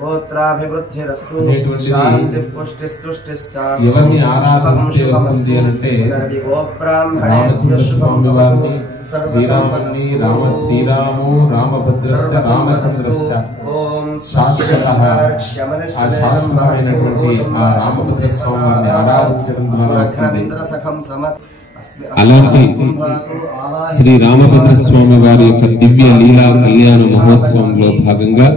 గోత్రాభివృద్ధిరస్తు శాంతి పుష్టిస్తుష్టిశ్చాస్మి శుభం శుభం అంటే గోబ్రాహ్మణేభ్యః శుభం భవతు సర్వసంపత్తి రామ శ్రీరామో రామభద్రశ్చ రామచంద్రశ్చ ఓం శాశ్వతః శాశ్వతమైనటువంటి ఆ రామభద్ర స్వామిని ఆరాధించడం ద్వారా అలాంటి శ్రీ రామభద్ర స్వామి వారి యొక్క దివ్య లీలా కళ్యాణ మహోత్సవంలో భాగంగా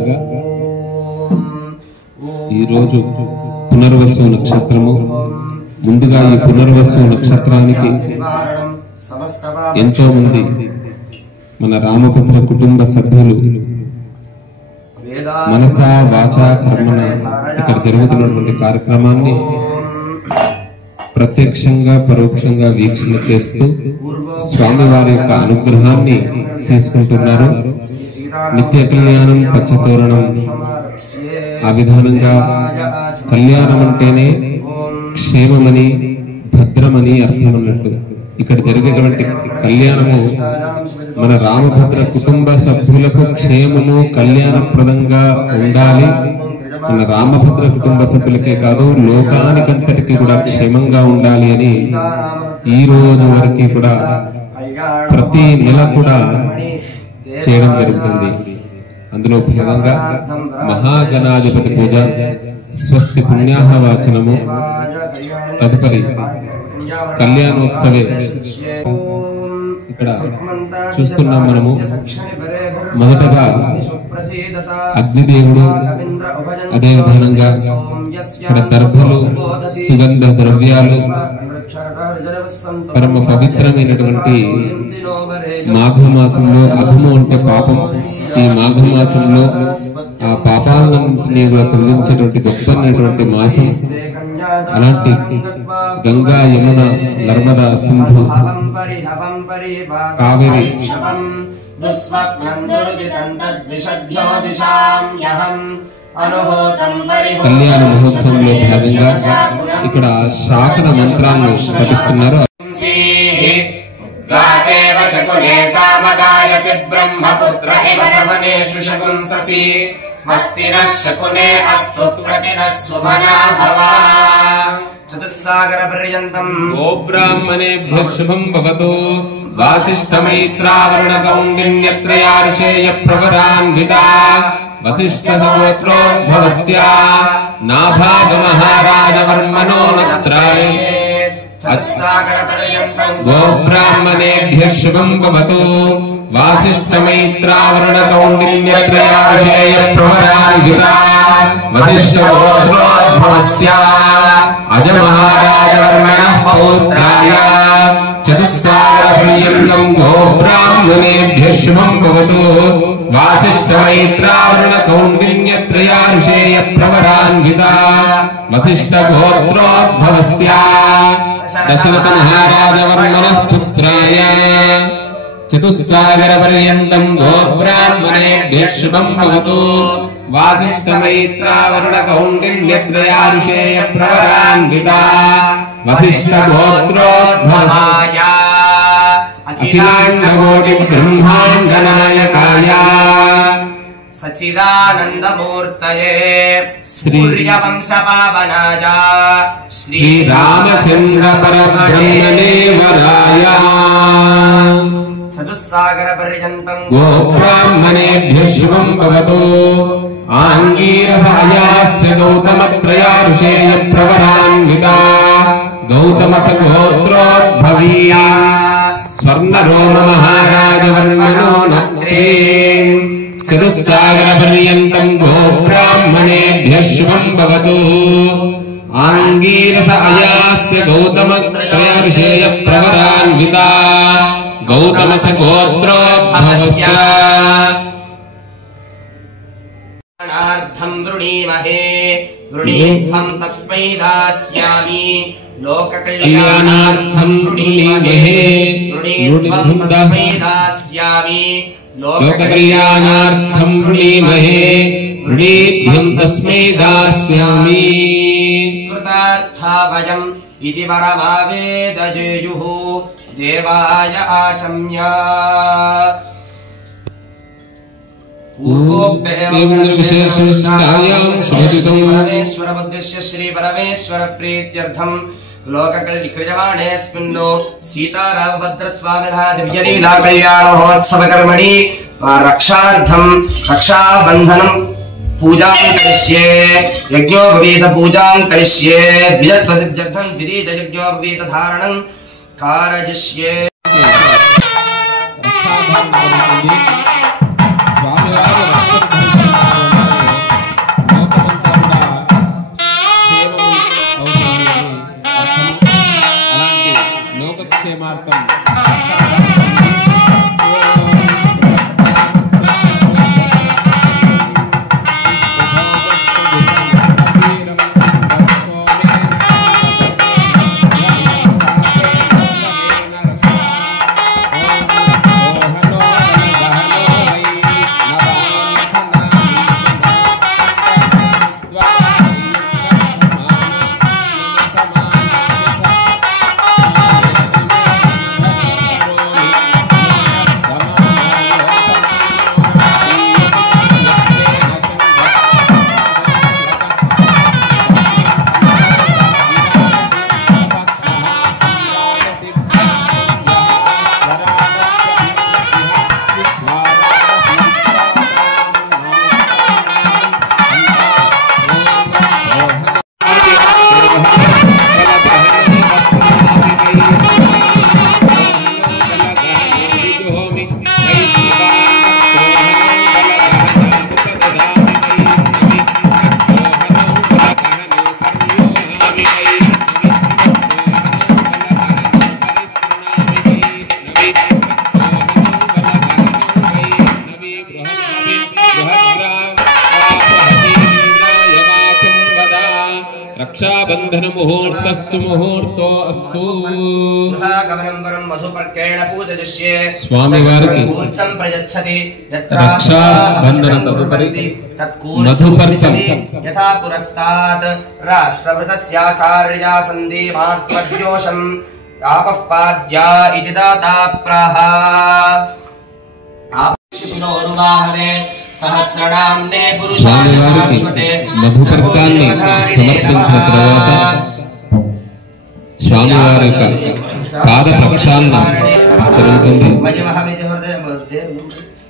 ఈ రోజు పునర్వసు నక్షత్రము. ముందుగా ఈ పునర్వసు నక్షత్రానికి ఎంతో మంది మన రామభద్ర కుటుంబ సభ్యులు మనసా వాచా కర్మణ ఇక్కడ జరుగుతున్నటువంటి కార్యక్రమాన్ని ప్రత్యక్షంగా పరోక్షంగా వీక్షణ చేస్తూ స్వామివారి యొక్క అనుగ్రహాన్ని తీసుకుంటున్నారు. నిత్య కళ్యాణం పచ్చతోరణం ఆ విధానంగా కళ్యాణం అంటేనే క్షేమమని భద్రమని అర్థం అన్నట్టు ఇక్కడ జరిగేటువంటి కళ్యాణము మన రామభద్ర కుటుంబ సభ్యులకు క్షేమము కళ్యాణప్రదంగా ఉండాలి. మన రామభద్ర కుటుంబ సభ్యులకే కాదు లోకానికంతటికి కూడా క్షేమంగా ఉండాలి అని ఈ రోజు వరకు కూడా ప్రతి నెల కూడా చేయడం జరుగుతుంది. అందులో భాగంగా మహాగణాధిపతి పూజ, స్వస్తి పుణ్యాహ వాచనము, తదుపరి కళ్యాణోత్సవే ఇక్కడ చూస్తున్నాం. మనము మొదటగా అగ్నిదేవుడు, అదే విధానంగా ఇక్కడ దర్భలు, సుగంధ ద్రవ్యాలు, పరమ పవిత్రమైనటువంటి మాఘమాసంలో, అఘము అంటే పాపం, ఈ మాఘమాసంలో ఆ పాపాలన్నింటినీ కూడా తొలగించేటువంటి గొప్పనటువంటి మాసం. అలాంటి గంగా, యమున, నర్మదా, సింధు, కావేరి కళ్యాణ మహోత్సవంలో భాగంగా ఇక్కడ శాసన మంత్రాలను పఠిస్తున్నారు. బ్రహ్మపుత్ర ఇవ సవనేషు శకుంససి స్వస్తినః శకునే అస్తు ప్రతినః శుభనా భవ. చతుస్సాగర పర్యంతం గోబ్రాహ్మణేభ్యః శుభం భవతు. వాసిష్ఠమైత్రావరుణ కౌండిన్యత్రయార్షేయ ప్రవరాన్వితా వసిష్ఠగోత్రోద్భవస్య నాభాగ మహారాజవర్మణో నత్రాయ. గోబ్రాహ్మణేభ్యః శుభం భవతు. వాసిష్ఠమైత్రావరుణ కౌండిన్యత్రయార్షేయ ప్రవరాన్వితా వసిష్ఠగోత్రోద్భవస్య అజమహారాజవర్మణః పౌత్రాయ. చతుస్సాగరపర్యంతం గోబ్రాహ్మణేభ్యః శుభం భవతు. వాసిష్ఠమైత్రావరుణ కౌండిన్యత్రయార్షేయ ప్రవరాన్వితా వసిష్ఠగోత్రోద్భవస్య దశరథ మహారాజవర్మణః పుత్రాయ. చతుస్సాగరపర్యంతం గోబ్రాహ్మణేభ్యః శుభం భవతు. వాసిష్ఠమైత్రావరుణ కౌండిన్యత్రయార్షేయ ప్రవరాన్వితా వసిష్ఠగోత్రోద్భవాయ అఖిలాండకోటి బ్రహ్మాండ నాయకాయ సచిదానందమూర్తయే సూర్యవంశ పావనాయ శ్రీరామచంద్ర పరబ్రహ్మణే వరాయ. చతుస్సాగర పర్యంతం గోబ్రాహ్మణేభ్యః శుభం భవతు. ఆంగీరసాయాస్య గౌతమత్రయార్షేయ ప్రవరాన్వితా గౌతమసగోత్రోద్భవీయ స్వర్ణరోమ మహారాజవర్మణో నత్రే. చతుస్సాగరపర్యంతం గోబ్రాహ్మణేభ్యః శుభం భవతు. ఆంగీరసాయాస్య గౌతమత్రయార్షేయ ప్రవరాన్వితా गौतमस गोत्रोद्भवस्य वृणीमहे वृणीध्वं तस्मै दास्यामि लोककल्याणार्थं वृणीमहे वृणीध्वं तस्मै दास्यामि लोककल्याणार्थं वृणीमहे वृणीध्वं तस्मै दास्यामि कृतार्था वयम् इति वरमावेदजेयुः देवाय आचम्य परमेश्वरमुद्दिश्य श्री परमेश्वर प्रीत्यर्थं लोककल्यमाणेऽस्मिन् सीतारामभद्रस्वामिनः दिव्यलीला कल्याण महोत्सव कर्मणि रक्षार्थं रक्षाबन्धनं पूजां करिष्ये यज्ञोपवीत पूजां करिष्ये द्विजत्वसिद्ध्यर्थं द्वितीययज्ञोपवीत धारणं कारयिष्ये रक्षाबंधन मुहूर्तस्सु मुहूर्तो अस्तु गमनं मधुपर्केण पूजयिष्ये स्वामी वारिकी ऊर्जं प्रयच्छति रक्षाबंधन तदुपरि मधुपर्कं यथा पुरस्तात् राष्ट्रभृतस्याचार्या सन्धिमात्मद्योषम् आपः पाद्या इति दाता प्राह आपशिरोरुवाहवे सहस्रनाम्ने पुरुषाय सहस्रते మధుపర్కాన్ని సమర్పించిన తర్వాత స్వామివారి యొక్క పాద ప్రక్షాళన జరుగుతుంది.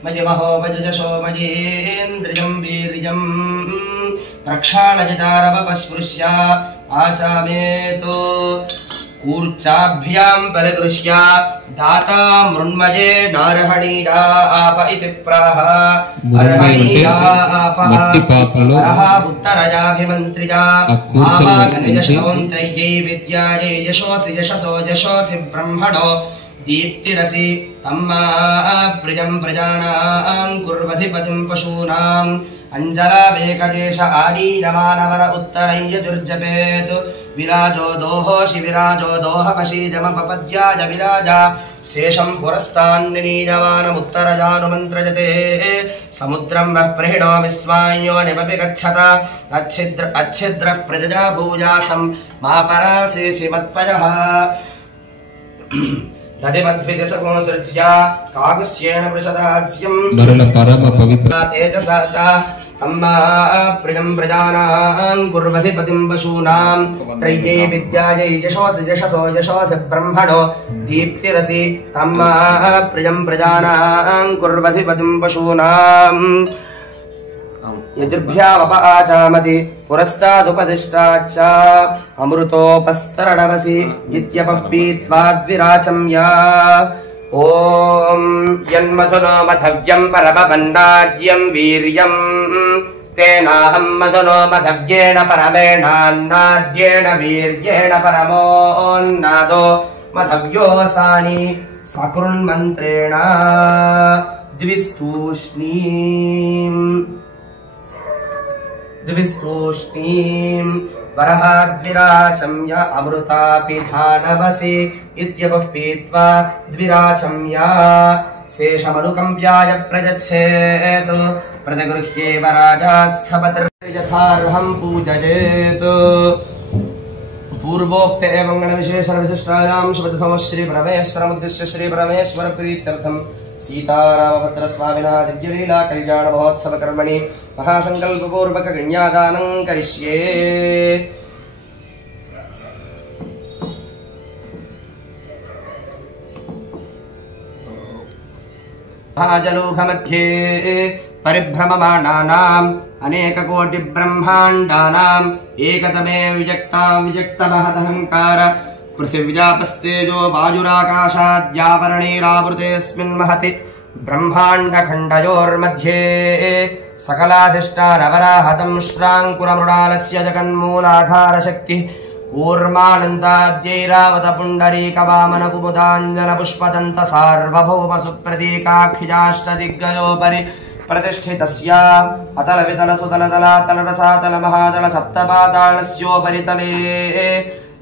మజిమహో మజజశో మజేంద్రియం వీర్యం ప్రక్షాళజితారవపస్పృశ్య ఆచామేతో కూర్చాభ్యాం పరిదృశ్య దాతా మృణ్మయే నార్హణీయా ఆప ఇతి ప్రాహ అర్హణీయా ఆపః మట్టి పాత్రలో ఉత్తరజాభిమంత్రియా ఆవాగనిజశ్రవంత్రయ్యై విద్యాయై యశోసి యశసో యశోసి బ్రహ్మణో దీప్తిరసి తమ్మా ప్రియం ప్రజానాం కుర్వధిపతిం పశూనాం అంజలావేకదేశ ఆనీయమానవర ఉత్తరై యజుర్జపేత్ విరాజో దోహోషి విరాజో దోహపశీజమపపద్యాజ విరాజ శేషం పురస్తాన్నినీయమానముత్తరజానుమంత్రజతే సముద్రం వః ప్రహిణో విశ్వాయోనిమపి గచ్చత అచ్ఛిద్రః ప్రజా భూజాసం మా పరాసేచి మత్పయః దధిమద్విదసకోసృజ్య కాగుస్యేన వృషదాజ్యం మరల పరమ పవిత్ర తేజసా చ అమ్మా ప్రియం ప్రజానాం కుర్వధిపతిం పశూనాం త్రయ్యే విద్యాయై యశోసి యశసో యశోసి బ్రహ్మణో దీప్తిరసి తమ్మా ప్రియం ప్రజానాం కుర్వధిపతిం పశూనాం యజుర్భ్యావప ఆచామతి పురస్తాదుపదిష్టాచ్చ అమృతోపస్తరణవసి ఇత్యపః పీత్వాద్విరాచమ్యా ఓం యన్మధునో మధవ్యం పరమబండాద్యం వీర్యం తేనాహం మధునో మధవ్యేన పరమేణాన్నాద్యేన వీర్యేణ పరమోన్నాదో మధవ్యోసాని सकृन्मन्त्रेण द्विस्तूष्णीम् वरहाद्विराचम्य अमृतापिधानवसि इत्यपः पीत्वा द्विराचम्य शेषमनुकम्प्याय प्रयच्छेत् प्रतिगृह्येव राजास्थपतिर्यथार्हम् पूजयेत्। पूर्वोक्त एवं गणविशेषण विशिष्टायां शब्दों श्री परमेश्वरमुद्दिश्य श्री परमेश्वर प्रीत्यर्थं सीतारामभद्रस्वामिनः दिव्यलीला कल्याण महोत्सव कर्मणि महासंकल्पपूर्वक कन्यादानं करिष्ये। महाजलौघमध्ये परिभ्रममाणानाम् अनेककोटिब्रह्माण्डानाम् एकतमे विजक्तमहदहङ्कार पृथिव्यापस्तेजो वायुराकाशाद्यावरणैरावृतेऽस्मिन् महति ब्रह्माण्डखण्डयोर्मध्ये सकलाधिष्ठानवराहतं श्राङ्कुरमृणालस्य जगन्मूलाधारशक्तिः कूर्मानन्दाद्यैरावतपुण्डरीकवामनकुमुदाञ्जनपुष्पदन्त सार्वभौम सुप्रतीकाख्याष्टदिग्गजोपरि प्रतिष्ठितस्य अतल वितल सुतल तलातल रसातल महातल सप्तपातालस्योपरि तले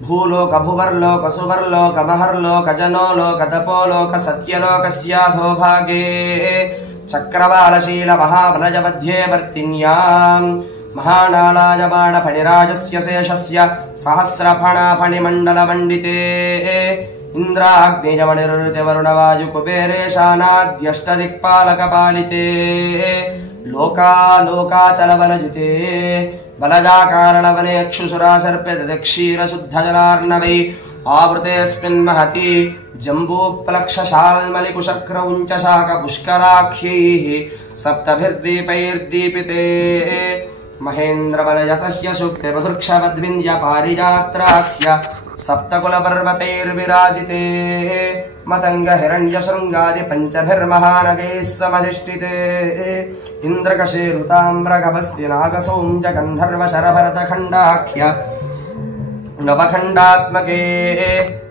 भूलोक भुवर्लोक सुवर्लोक महर्लोक जनोलोक तपोलोक सत्यलोकस्याधो भागे चक्रवालशील महावनजमध्ये वर्तिन्याम् महानालायमाण फणिराजस्य शेषस्य सहस्रफणाफणिमण्डलमण्डिते इन्द्राग्निजमणिरुतिवरुणवायुकुबेरेशानाद्यष्टदिक्पालकपालिते लोकालोकाचलबलजिते बलजाकारणवनेक्षुसुरासर्प्यदक्षीरशुद्धजलार्णवै आवृतेऽस्मिन्महति जम्बूप्लक्षशाल्मलिकुशक्रौञ्चशाकपुष्कराख्यैः सप्तभिर्दीपैर्दीपिते महेन्द्रवलयसह्यसूक्तिमधुर्क्षवद्विन्द्यपारिजात्राख्य सप्तकुलपर्वतैर्विराजिते मतङ्गहिरण्यशृङ्गादि पञ्चभिर्महानगैः समधिष्ठिते इन्द्रकशेरुताम्रकपस्तिनागसौञ्जगन्धर्वशरभरतखण्डाख्य नवखण्डात्मके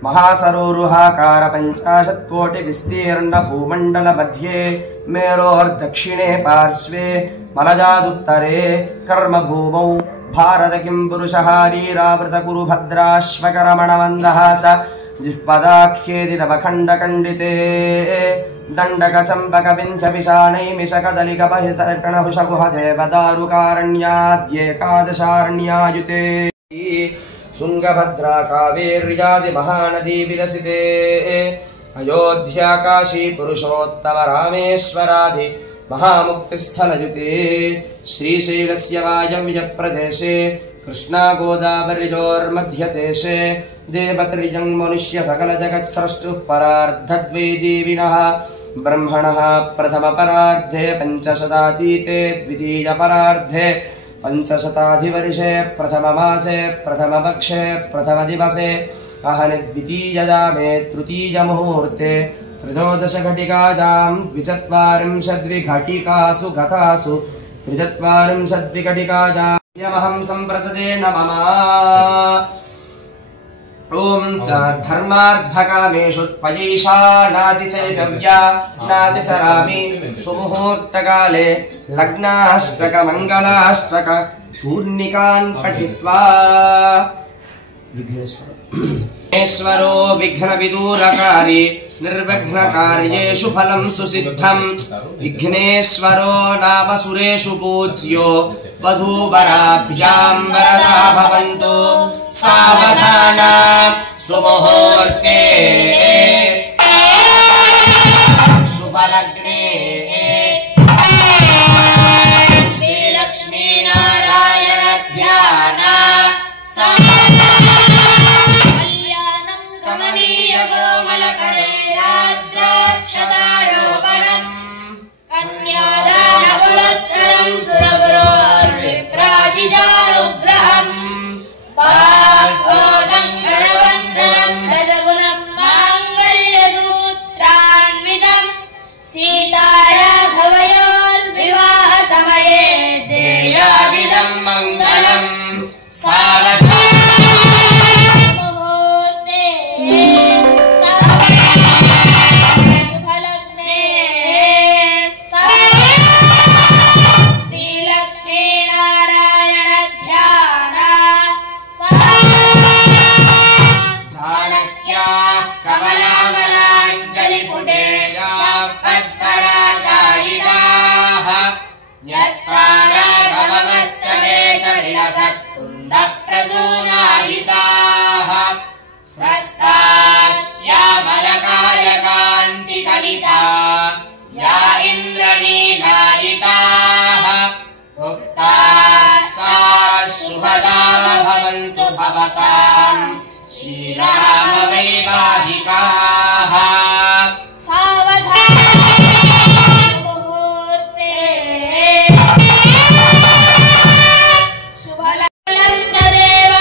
महासरोरुहाकार 50 विस्तीर्ण भूमण्डल मध्ये मेरोर्दक्षिणे पार्श्वे मलजादुत्तरे कर्मभूमौ भारत किं पुरुषहारीरावृत कुरु भद्राश्वकरमणमन्दहास जिह्वदाख्येति नवखण्डकण्डिते दण्डकचम्पकविंशविषाणैमिषकदलिकपहितर्पणहुषगुहदेवदारुकारण्याद्येकादशारण्यायुते शुङ्गभद्रा कावेर्यादि महानदी विलसिते अयोध्या काशी पुरुषोत्तम रामेश्वरादि महामुक्तिस्थलयुते श्रीशैलस्य वायव्यप्रदेशे कृष्णा गोदावरीयोर्मध्यदेशे देवत्रिजं मनुष्य सकल जगत्स्रष्टुः परार्धद्वैजीविनः ब्रह्मणः प्रथमपरार्धे पञ्चशतातीते द्वितीयपरार्धे पञ्चशताधिवर्षे प्रथममासे प्रथमपक्षे प्रथमदिवसे अहनि द्वितीययामे तृतीयमुहूर्ते त्रयोदशघटिकायां द्विचत्वारिंशद्विघटिकासु गतासु त्रिचत्वारिंशद्विघटिकायामहं सम्प्रतते नमः। ॐ धर्मार्थकामेषु त्वयैषा नातिचरितव्या नातिचरामि सुमुहूर्तकाले लग्नाष्टक मङ्गलाष्टक चूर्णिकान् पठित्वा विघ्नेश्वरो विघ्नविदूरकारी निर्विघ्नकार्येषु फलं सुसिद्धम् विघ्नेश्वरो नाम सुरेषु पूज्यो वधूवराभ्यां वरदा भवन्तु सावधाना सुमुहूर्ते शुभलग्ने श्रीलक्ष्मी नारायण ध्यान कल्याणं कमनीय कोमलकरैराद्राक्षदारोपणम् कन्यादानपुरस्सरं सुरगुरोर्विप्राशिषानुग्रहम् पार्थोदङ्करवन्दनं दशगुणं न्यस्तारागमस्तके च विलसत्कुन्दप्रसूनायिताः स्रस्ताश्यामलकायकान्तिकलिता या इन्द्रनीलायिताः उक्तास्ताः शुभदाम भवन्तु भवताम् श्रीरामवैवाहिकाः मुहूर्ते शुभलं तदेव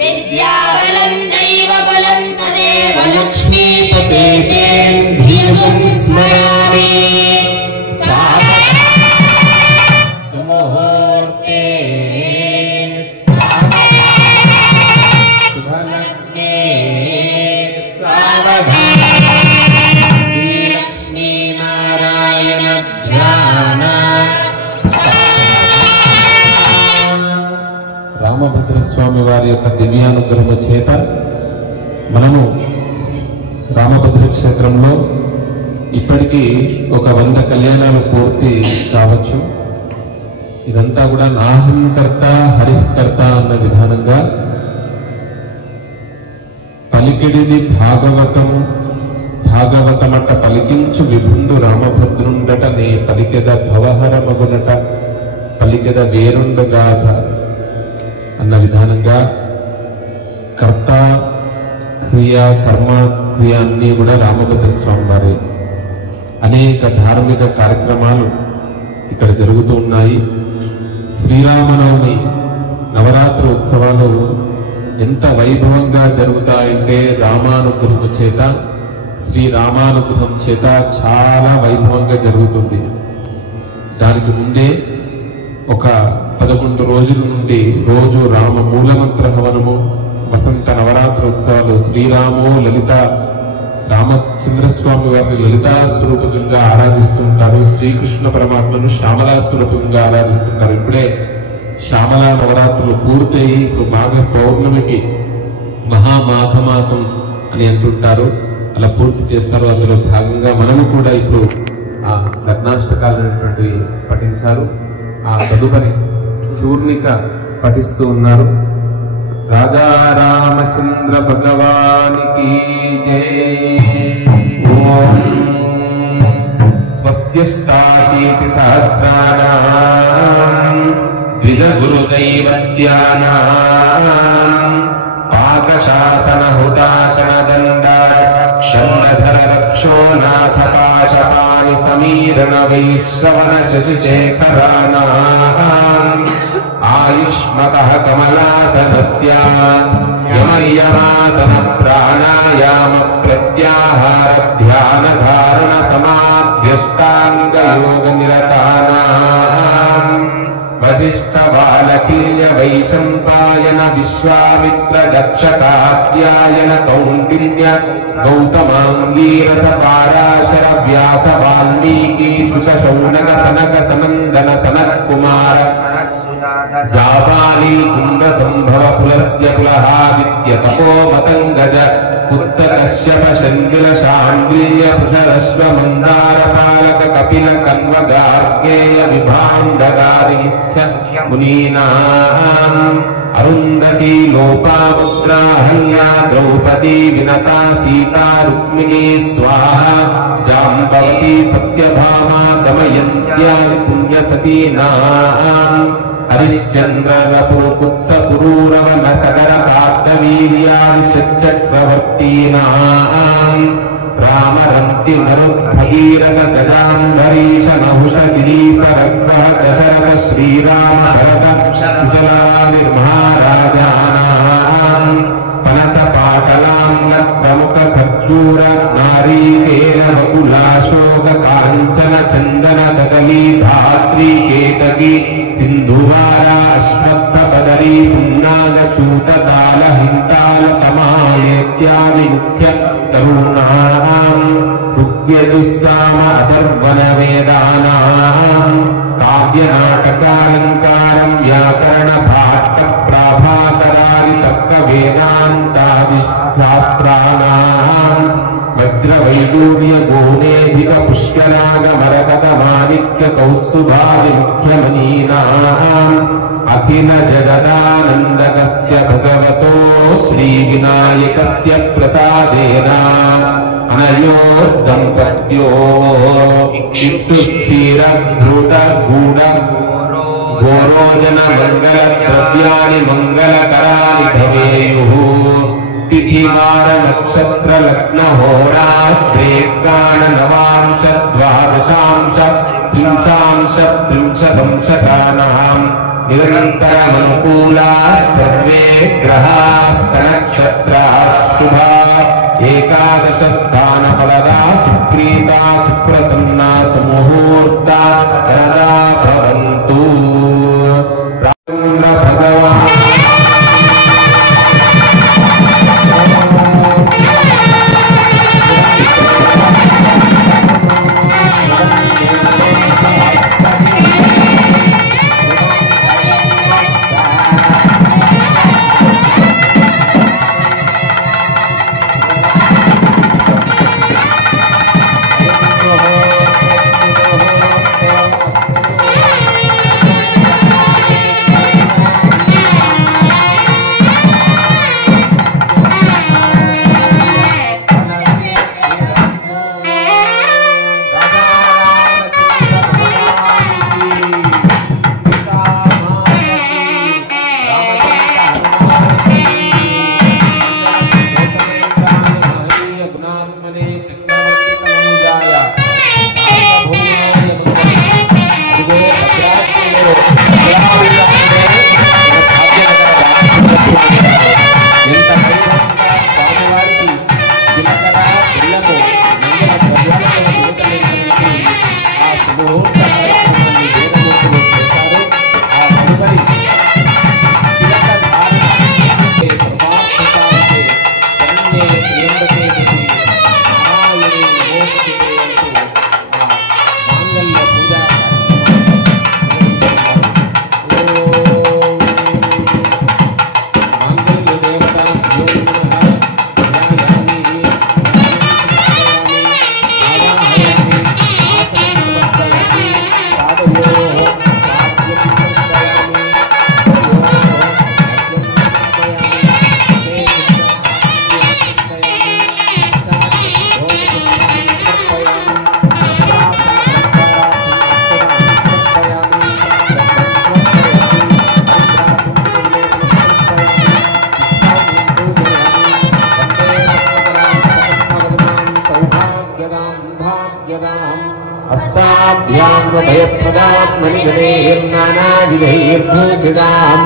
विद्याबलं नैव बलं तदेव लक्ष्मीपते धियं स्मरामि सुमुहूर्ते शुभलग्ने श्रीलक्ष्मीनारायण ध्यान రామభద్ర స్వామి వారి యొక్క దివ్యానుగ్రహము చేత మనము రామభద్ర క్షేత్రంలో ఇప్పటికీ ఒక 100 కళ్యాణాలు పూర్తి కావచ్చు. ఇదంతా కూడా నాహంకర్త హరికర్త అన్న విధానంగా పలికిడిది భాగవతమట పలికించు విభుండు రామభద్రుండట నే పలికెద భవహరమగునట పలికెద వేరుండగాథ అన్న విధానంగా కర్త క్రియ కర్మ క్రియ అన్నీ కూడా రామభద్ర స్వామి వారి అనేక ధార్మిక కార్యక్రమాలు ఇక్కడ జరుగుతూ ఉన్నాయి. శ్రీరామనవమి నవరాత్రి ఉత్సవాలు ఎంత వైభవంగా జరుగుతాయంటే రామానుగ్రహం చేత శ్రీరామానుగ్రహం చేత చాలా వైభవంగా జరుగుతుంది. దానికి ముందే ఒక 11 రోజుల నుండి రోజు రామ మూలమంత్ర హవనము, వసంత నవరాత్రి ఉత్సవాలు, శ్రీరాము లలిత రామచంద్రస్వామి వారిని లలితా స్వరూపకంగా ఆరాధిస్తుంటారు. శ్రీకృష్ణ పరమాత్మను శ్యామలా స్వరూపంగా ఆరాధిస్తుంటారు. ఇప్పుడే శ్యామలా నవరాత్రులు పూర్తయి ఇప్పుడు మాఘ పౌర్ణమికి మహామాఘమాసం అని అంటుంటారు. అలా పూర్తి చేస్తారు. అందులో భాగంగా మనము కూడా ఇప్పుడు ఆ లగ్నాష్టకాలు అనేటువంటి పఠించారు. ఆ తదుపరి చూర్ణిక పఠిస్తూ ఉన్నారు. రాజా రామచంద్ర భగవానికి జై. ఓం స్వస్త్యష్టాశీతి సహస్రాణాం ద్విజ గురుదైవత్యానాం పాకశాసన హుతాశన దండాక్షన్నధర రక్షోనాథ పాశపాని సమీరణ వైశ్రవణ శశిశేఖరాణాం ఆయుష్మతః కమలాసనస్య యమనియమాసన ప్రాణాయామ ప్రత్యాహార ధ్యాన ధారణ సమాధ్యష్టాంగ యోగ నిరతానాం వశిష్ఠ బాలకీయ వైశంపాయన విశ్వామిత్ర దక్ష కాత్యాయన కౌండిన్య గౌతమాంగీరస పారాశర వ్యాస వాల్మీకి శుశౌనక సనక సనందన సనత్ కుమార జాబాలి కుండ సంభవ పులస్య పులహాదిత్య తపో మతంగజ పుత్ర కశ్యప శంగిల శాండిల్య పుషరశ్వ మందార పాలక కపిల కన్వ గార్గేయ విభాండగాది మునీనాం అరుంధతి లోపాముద్రాహల్యా ద్రౌపదీ వినతా సీతా రుక్మిణీ స్వాహా జాంబవతి సత్యభామా దమయంత్యాది పుణ్యసతీనాం హరిశ్చంద్ర వపుకుత్స పురూరవన సగర కార్తవీర్యాది షట్చక్రవర్తీనాం రామరంతి మరుద్భగీరథ గజాంబరీష నహుష దిలీప రగ్రహ దశరథ శ్రీరామ భరత కుశలాది మహారాజానాం పనస పాటలాంగ ప్రముఖ ఖర్జూర నారీకేల వకులాశోక కాంచన చందన కదలీ ధాత్రీ కేతకి సింధువార అశ్వత్థ బదరీ పున్నాగ చూత తాళ హింతాల తమాలేత్యాది ముఖ్య తరుణాం ఋగ్యజుస్సామ అథర్వణ వేదానాం కావ్య నాటకాలంకారం వ్యాకరణ భాట్ట ప్రాభాకరాది తర్క వేదాంతాది శాస్త్రానాం वज्रवैडूर्य गोमेधिक पुष्कराग मरकत माणिक्य कौस्तुभादि मुख्यमनीनाम् अखिल जगदानन्दकस्य भगवतो श्री विनायकस्य प्रसादेन अनयो दम्पत्यो क्षीरघृत गूढ गोरोजन मंगल द्रव्याणि मंगलकराणि भवेयुः तिथिवार नक्षत्र लग्न होरात्रे काण नवांश द्वादशांश त्रिंशांश त्रिंशदंशकानाम् निरन्तरमनुकूला सर्वे ग्रहाः सनक्षत्राः शुभा एकादश स्थान फलदा सुप्रीता सुप्रसन्ना सुमुहूर्ता वरदा भवन्तु। राजेन्द्र भगवान् भयप्रदात्मनिगणैर्नानाविधैर्भूषिताम्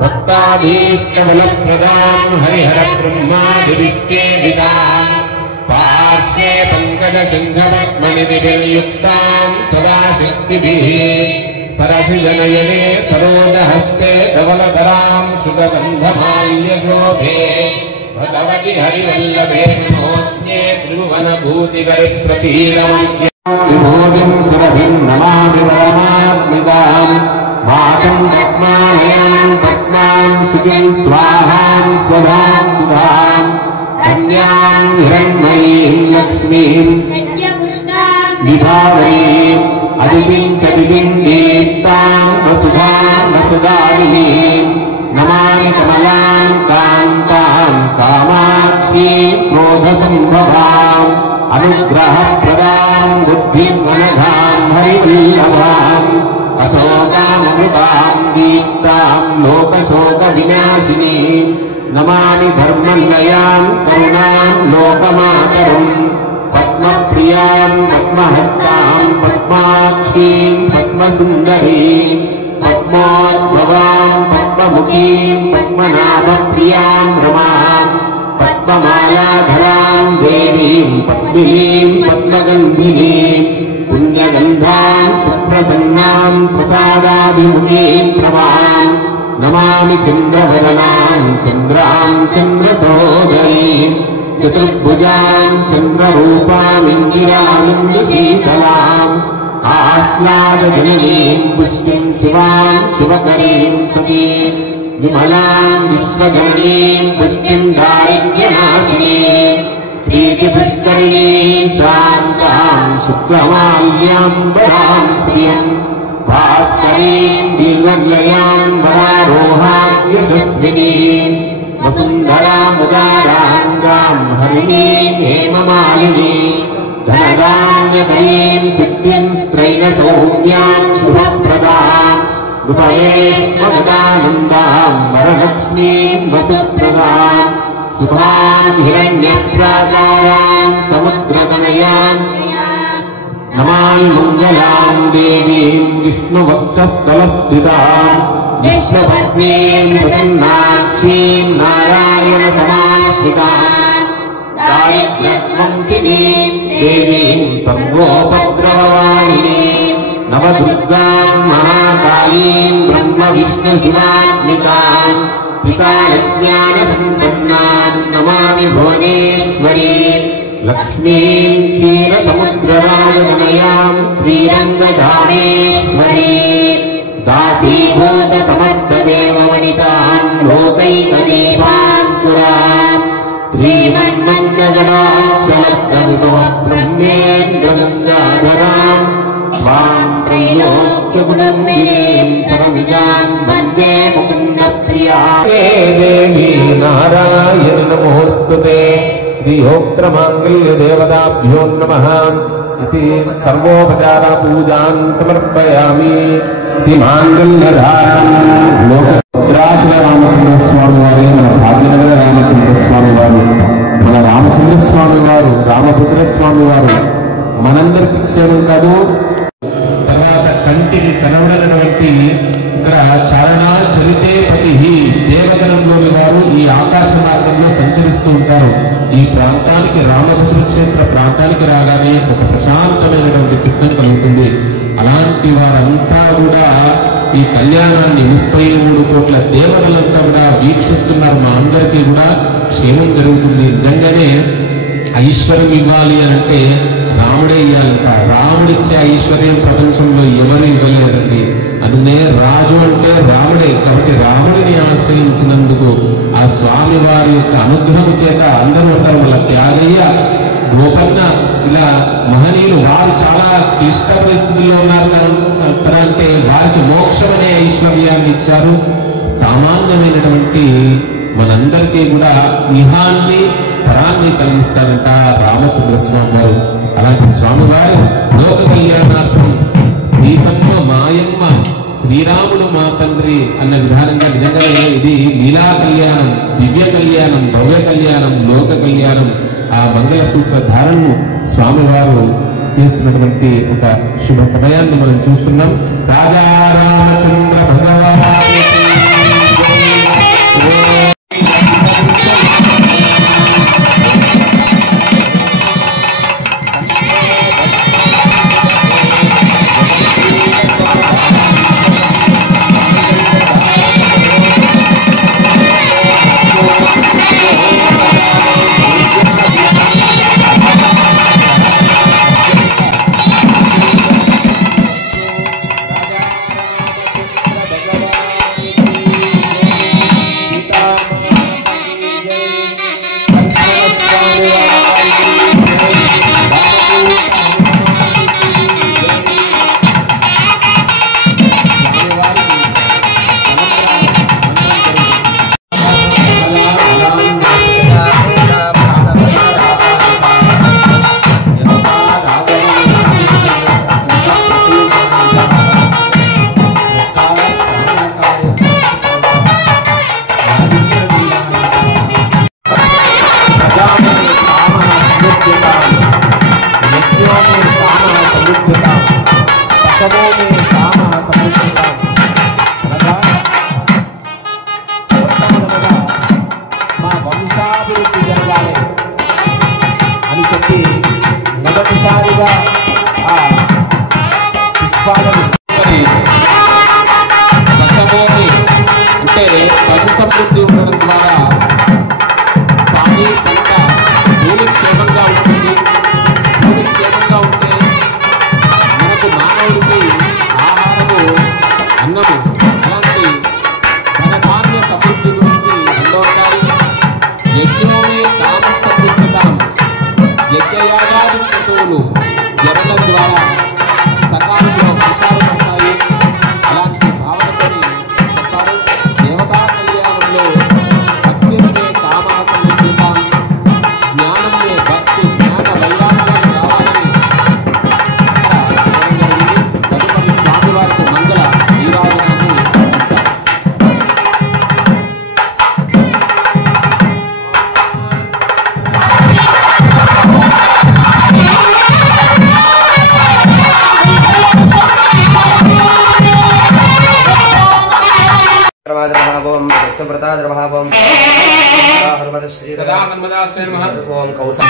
भक्ताभीष्टबलप्रदाम् हरिहरब्रह्मादिभिस्सेविताम् पार्श्वे पङ्कजशङ्खपद्मनिधिभिर्युक्ताम् सदा शक्तिभिः सरसिजनयने सरोजहस्ते धवलधराम् शुभगन्धमाल्यशोभे भगवति हरिवल्लभे नमोऽस्ते त्रिभुवनभूतिकरिप्रसीदमन्ये विभोगिं सुरभिं नमामि परमात्मिकाम् वाचं पद्मालयां पद्मां शुचिं स्वाहां स्वधां सुधां कन्यां हिरण्मयीं लक्ष्मीं विभावरीम् अदितिं च दितिं दीप्तां वसुधां वसुधारिणीम् नमामि कमलां कान्तां कामाक्षीं क्रोधसम्भवाम् अनुग्रहप्रदां बुद्धिमनघां हरिवल्लभाम् अशोकामृतां दीप्तां लोकशोकविनाशिनीम् नमामि धर्मनिलयां करुणां लोकमातरम् पद्मप्रियां पद्महस्तां पद्माक्षीं पद्मसुन्दरीं पद्मोद्भवां पद्ममुखीं पद्मनाभप्रियां रमां पद्ममालाधरां देवीं पद्मिनीं पद्मगन्धिनीं पुण्यगन्धां सुप्रसन्नां प्रसादाभिमुखीं प्रभां नमामि चन्द्रवदनां चन्द्रां चन्द्रसहोदरीं चतुर्भुजां चन्द्ररूपामिन्दिरामिन्दुशीतलाम् आह्लादजननीं पुष्टिं शिवां शिवकरीं सतीं विमलां विश्वजननीं पुष्टिं दारिद्र्यनाशिनीं प्रीतिपुष्करिणीं शान्तां शुक्लमाल्याम्बरां श्रियं भास्करीं दीर्घलयां वरारोहां यशस्विनीं वसुन्धरामुदारां हरिणीं हेममालिनीं धनधान्यकरीं सिद्धिं स्त्रैणसौम्यां शुभप्रदां उपवेश्वगतानन्दां वरलक्ष्मीं वसुप्रदां सुभां हिरण्यप्राकारां समुद्रतनयां नमामि मङ्गलां देवीं विष्णुवक्षस्थलस्थितां विश्वपत्नीं प्रसन्नाक्षीं नारायणसमाश्रितां दारिद्र्यध्वंसिनीं देवीं सर्वोपद्रववारिणीं नवदुर्गां महाकालीं ब्रह्मविष्णुशिवात्मिकां त्रिकालज्ञानसम्पन्नां नमामि भुवनेश्वरीं लक्ष्मीं क्षीरसमुद्रराजतनयां श्रीरङ्गधामेश्वरीं दासीभूतसमस्तदेववनितां लोकैकदीपाङ्कुरां श्रीमन्मन्दगणाक्षलब्धविदो ब्रह्मेन्द्रगङ्गाधरां स्वां त्रैलोक्यकुटुम्बिनीं सरसिजां वन्दे मुकुन्दप्रियां देवी नारायण नमोस्तुते श्रीयोक्त्रमाङ्गल्यदेवताभ्यो नमः इति सर्वोपचार पूजां समर्पयामि इति माङ्गल्यधारणं లోకరాజుల రామచంద్ర స్వామి వారి మన భాగ్యనగర రామచంద్ర స్వామి వారు మన రామచంద్ర స్వామి వారు రామభద్ర స్వామి వారు మనందరికీ క్షేమం కాదు. తర్వాత కంటికి కనబడనటువంటి ఇక్కడ చారణ చరితే పతి దేవగణంలోని వారు ఈ ఆకాశ మార్గంలో సంచరిస్తూ ఉంటారు. ఈ ప్రాంతానికి రామభద్ర క్షేత్ర ప్రాంతానికి రాగానే ఒక ప్రశాంతమైనటువంటి చిత్తం కలుగుతుంది. అలాంటి వారంతా కూడా ఈ కళ్యాణాన్ని 33 కోట్ల దేవతలంతా కూడా వీక్షిస్తున్నారు. మా అందరికీ కూడా క్షేమం జరుగుతుంది. నిజంగానే ఐశ్వర్యం ఇవ్వాలి అంటే రాముడే ఇవ్వాలంట. రాముడిచ్చే ఐశ్వర్యం ప్రపంచంలో ఎవరు ఇవ్వలేరండి. అందుకనే రాజు అంటే రాముడే. కాబట్టి రాముడిని ఆశ్రయించినందుకు ఆ స్వామి వారి యొక్క అనుగ్రహం చేత అందరూ ఉంటారు. వాళ్ళ త్యాగయ్య, గోపన్న, ఇలా మహనీయులు వారు చాలా క్లిష్ట పరిస్థితుల్లో ఉన్నారు కదా అంటే వారికి మోక్షం అనే ఐశ్వర్యాన్ని ఇచ్చారు. సామాన్యమైనటువంటి మనందరికీ కూడా ఇహాన్ని పరాన్ని కలిగిస్తారంట రామచంద్ర స్వామి వారు. అలాంటి స్వామివారు లోక కళ్యాణార్థం సీతమ్మ మాయమ్మ శ్రీరాముడు మా తండ్రి అన్న విధానంగా నిజంగానే ఇది లీలా కళ్యాణం, దివ్య కళ్యాణం, భవ్య కళ్యాణం, లోక కళ్యాణం. ఆ మంగళ సూత్ర ధారణను స్వామివారు చేసినటువంటి ఒక శుభ సమయాన్ని మనం చూస్తున్నాం. రాజా రామచంద్ర భగవాన్ सत्यव्रताद्रभावं सत्यव्रताद्रभावं हनुमतश्री सदा हनुमदाश्रय नमः ओम कौसा